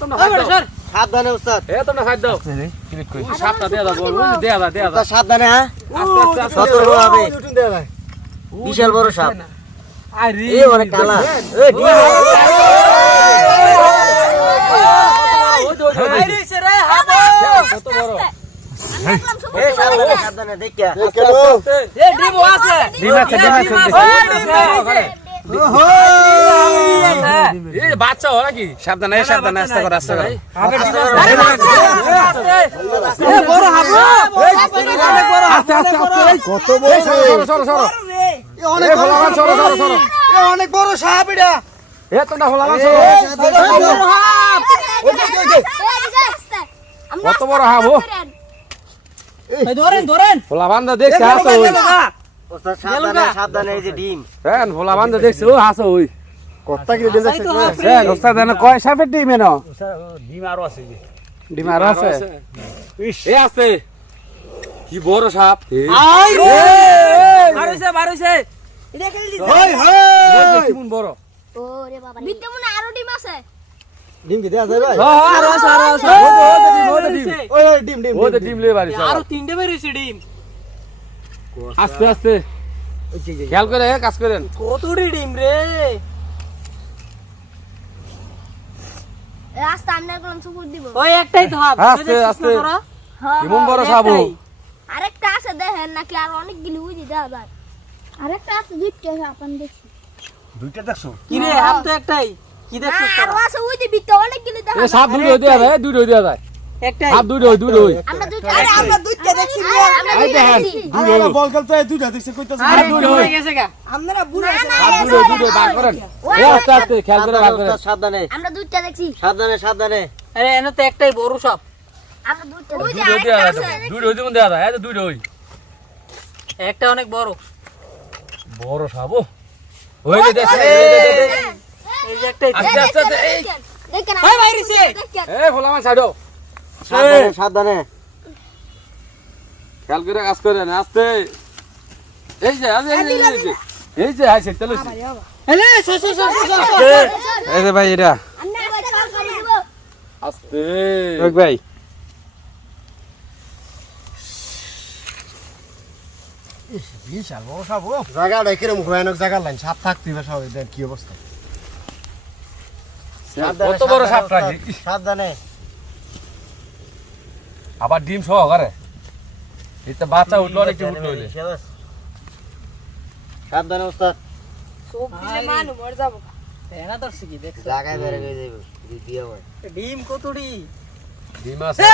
তোমরা সাবধানে উস্তাদ এ তোমরা হাত দাও সাপটা দেয়া দাও দেয়া দাও দেয়া দাও সাবধানে হ্যাঁ সতর্ক হবে বিশাল বড় সাপ আরে এ অনেক কালা এ ডিম ডিম আছে ডিম আছে বাচ্চা ওরা কি সাবধানে সাবধানে আস্তে করে আস্তে করে আস্তে আস্তে কত বড় সরো সরো সরো অনেক ভোলাবান সরো সরো সরো অনেক বড় সাপ এটা এ তোমরা কত বড় হাব ধরেন ধরেন দেখছে হাসো ওই উস্তাদ সাবধানে সাবধানে এই যে ডিম হ্যাঁ ভোলাবান দা দেখছে ও হাসো ওই কত্তা কি দিলে হ্যাঁ ওস্তাদ এনে কয় সাপের ডিম এনো ডিম আরও আছে ডিম আর আছে এ আছে কি বড় সাপ বার হইছে বার হইছে কেমন বড় বিদ্যমনে আরও ডিম আছে ডিম কি দেয়া যায় ভাই আরও আছে আরও আছে ওই ওই ডিম ডিম ও ডিম লয়ে বাড়ি আরও তিনটে বের ডিম আস্তে আস্তে খেয়াল করে কাজ করেন কতটি ডিম রে রাস্তা আমরা করলাম সুপুর দিব। ওই একটাই তো হাত আস্তে, আস্তে। কেমন বড় সাপ আরেকটা আছে দেখেন নাকি আর আরেকটা আছে দুইটা আপন দেখছি? কি রে হাত তো একটাই। কি দেখছ আর আছে ওই যে অনেক অনেকগুলো দেখা সাপ দুটো দেয়া যায় দুটো দেয়া যায়। একটাই। সাপ দুটো দুটো আমরা দুইটা আরে আমরা দুইটা দেখছি আমরা দুইটা দেখছি বল খেলতে দুইটা দেখছে কইতাছে। আরে দুটো হয়ে গেছে গা। আমরা বুড়া সাপ দুটো দুটো বার করেন। এ আস্তে আস্তে খেয়াল করে বার করেন। সাবধানে আমরা দুইটা দেখছি। সাবধানে সাবধানে। আরে এনে তো একটাই বড় আমরা দুইটা আছে এই তো দুটো একটা অনেক বড়। বড় সাপ ওই যে এই যে, যে একটাই। আস্তে আস্তে এই। দেখেন এ ভোলামান ছাড়ো। সাবধানে সাবধানে। খেয়াল করে কাজ করেন আস্তে। এই যে এই যে, আছে চলো এই যে ভাই এটা। আমরা একবার চাল করে দিব আস্তে। ভাই। বিশাল বড় সাপ জায়গাটা কিরম ভয়ানক জায়গা লাইন সাপ থাকতে সব কি অবস্থা? কত বড় সাপটা সাবধানে। আবার ডিম সহকারে। এটা বাচ্চা উঠল অনেকটা উঠল হইলে। সাবধানে ওস্তাদ। সব দিলে মানু মর যাব। এনা তো কি গিয়ে যাবে ডিম কতড়ি ডিম আছে। এ